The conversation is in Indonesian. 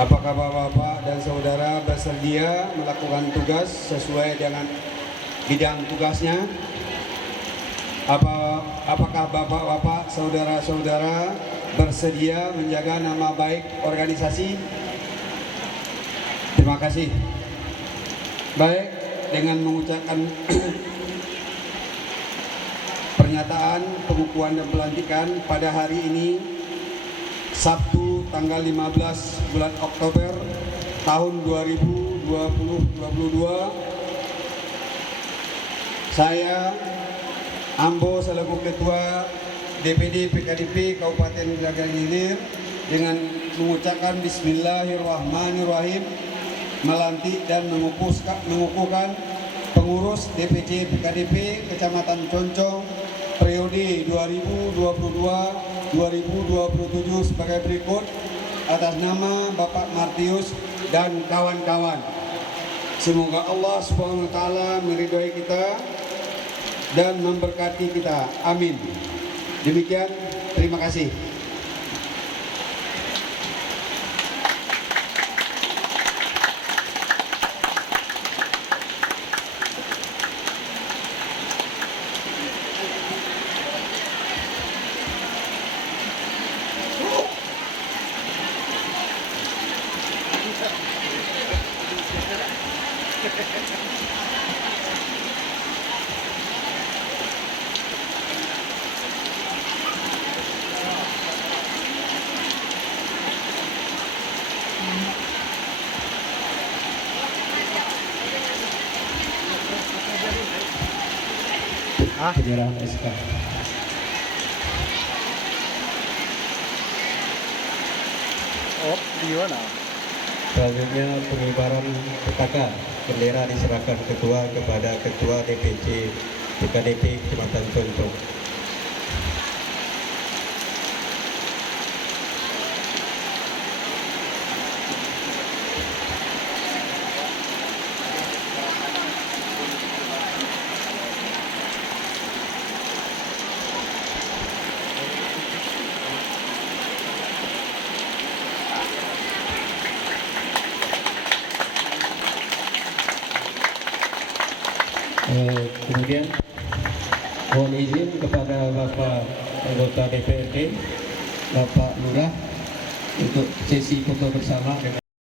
Apakah bapak-bapak dan saudara bersedia melakukan tugas sesuai dengan bidang tugasnya? Apakah bapak-bapak, saudara-saudara bersedia menjaga nama baik organisasi? Terima kasih. Baik, dengan mengucapkan pernyataan pengukuhan dan pelantikan pada hari ini, Sabtu tanggal 15 bulan Oktober tahun 2022, saya Ambo selaku Ketua DPD PKDP Kabupaten Gagal Ilir dengan mengucapkan Bismillahirrahmanirrahim melantik dan mengukuhkan pengurus DPC PKDP Kecamatan Concong periode 2022-2027 sebagai berikut atas nama Bapak Martius dan kawan-kawan. Semoga Allah SWT meridhoi kita dan memberkati kita. Amin. Demikian, terima kasih. Penyerahan SK. Selanjutnya pengibaran pustaka bendera diserahkan ketua kepada Ketua DPC PKDP Kecamatan Concong. Kemudian mohon izin kepada Bapak anggota DPRD, Bapak Lurah, untuk sesi foto bersama dengan